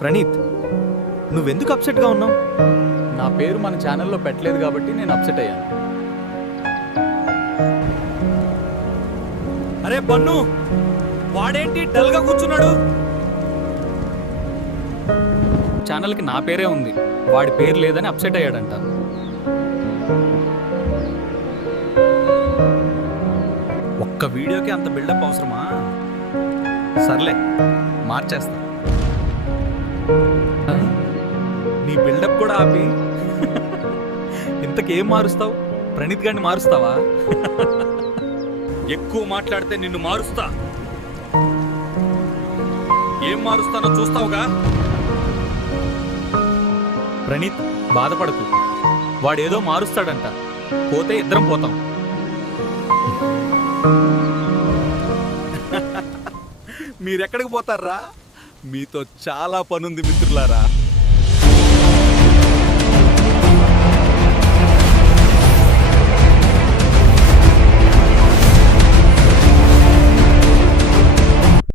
ప్రణీత్, నువ్వెందుకు అప్సెట్గా ఉన్నావు? నా పేరు మన ఛానల్లో పెట్టలేదు కాబట్టి నేను అప్సెట్ అయ్యాను. అరే బన్ను, వాడేంటి డల్గా కూర్చున్నాడు? ఛానల్కి నా పేరే ఉంది, వాడి పేరు లేదని అప్సెట్ అయ్యాడంట. ఒక్క వీడియోకి అంత బిల్డప్ అవసరమా? సర్లే, మార్చేస్తా. నీ బిల్డప్ కూడా ఆపి ఇంతకేం మారుస్తావు? ప్రణీత్ గారిని మారుస్తావా? ఎక్కువ మాట్లాడితే నిన్ను మారుస్తా. ఏం మారుస్తానో చూస్తావుగా. ప్రణీత్, బాధపడకు. వాడేదో మారుస్తాడంట, పోతే ఇద్దరం పోతాం. మీరెక్కడికి పోతారా? మీతో చాలా పనుంది మిత్రులారా.